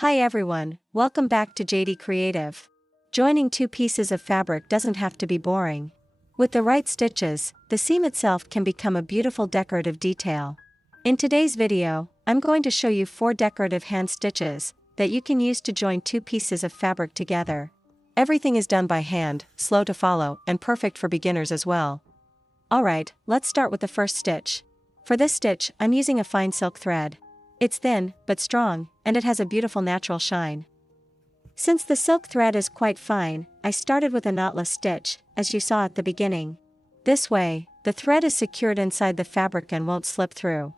Hi everyone, welcome back to Jady Kreativ. Joining two pieces of fabric doesn't have to be boring. With the right stitches, the seam itself can become a beautiful decorative detail. In today's video, I'm going to show you 4 decorative hand stitches that you can use to join two pieces of fabric together. Everything is done by hand, slow to follow, and perfect for beginners as well. Alright, let's start with the first stitch. For this stitch, I'm using a fine silk thread. It's thin, but strong, and it has a beautiful natural shine. Since the silk thread is quite fine, I started with a knotless stitch, as you saw at the beginning. This way, the thread is secured inside the fabric and won't slip through.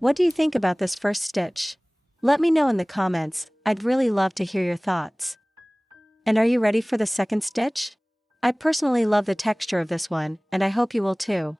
What do you think about this first stitch? Let me know in the comments, I'd really love to hear your thoughts. And are you ready for the second stitch? I personally love the texture of this one, and I hope you will too.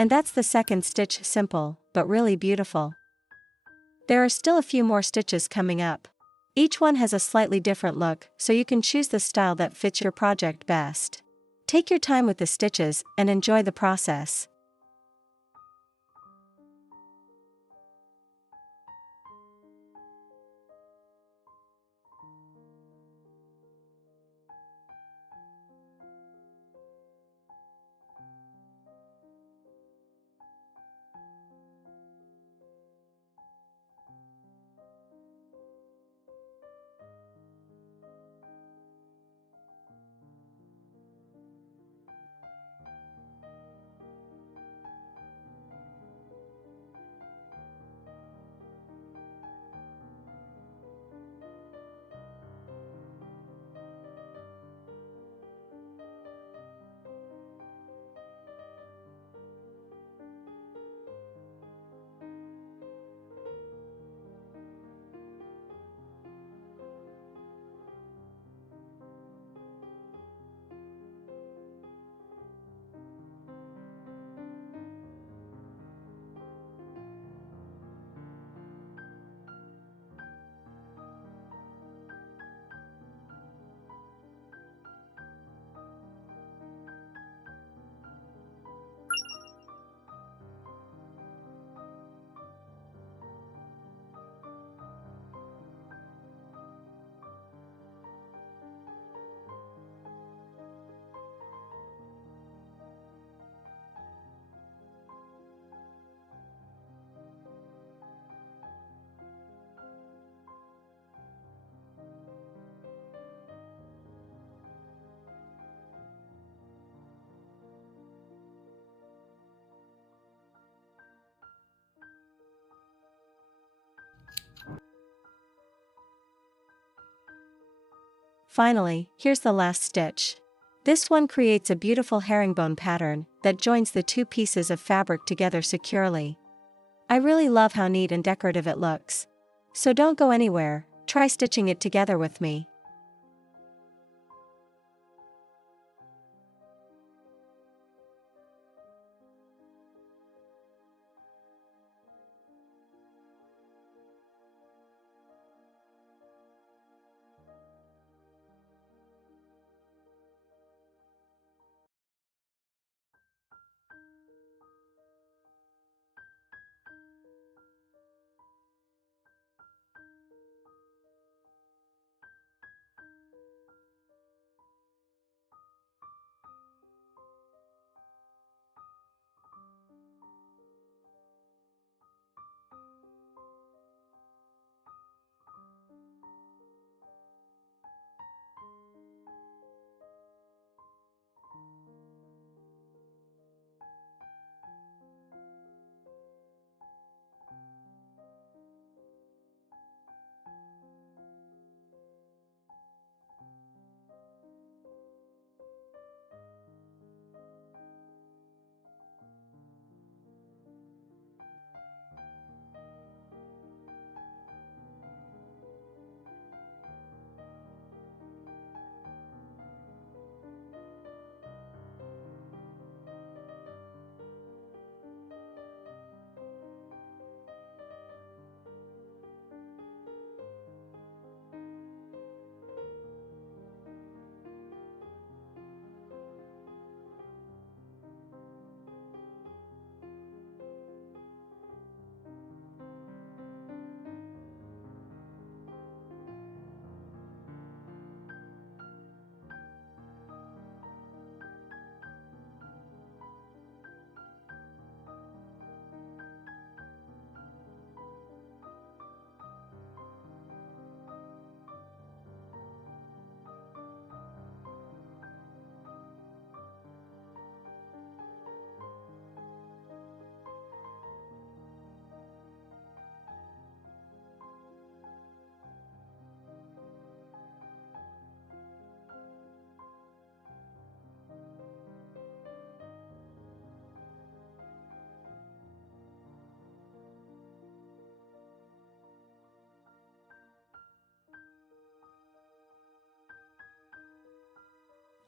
And that's the second stitch, simple, but really beautiful. There are still a few more stitches coming up. Each one has a slightly different look, so you can choose the style that fits your project best. Take your time with the stitches and enjoy the process. Finally, here's the last stitch. This one creates a beautiful herringbone pattern that joins the two pieces of fabric together securely. I really love how neat and decorative it looks. So don't go anywhere, try stitching it together with me.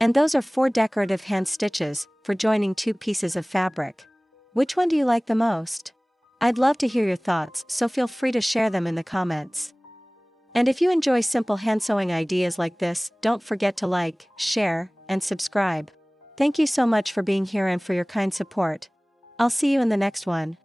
And those are 4 decorative hand stitches for joining two pieces of fabric. Which one do you like the most? I'd love to hear your thoughts, so feel free to share them in the comments. And if you enjoy simple hand sewing ideas like this, don't forget to like, share, and subscribe. Thank you so much for being here and for your kind support. I'll see you in the next one.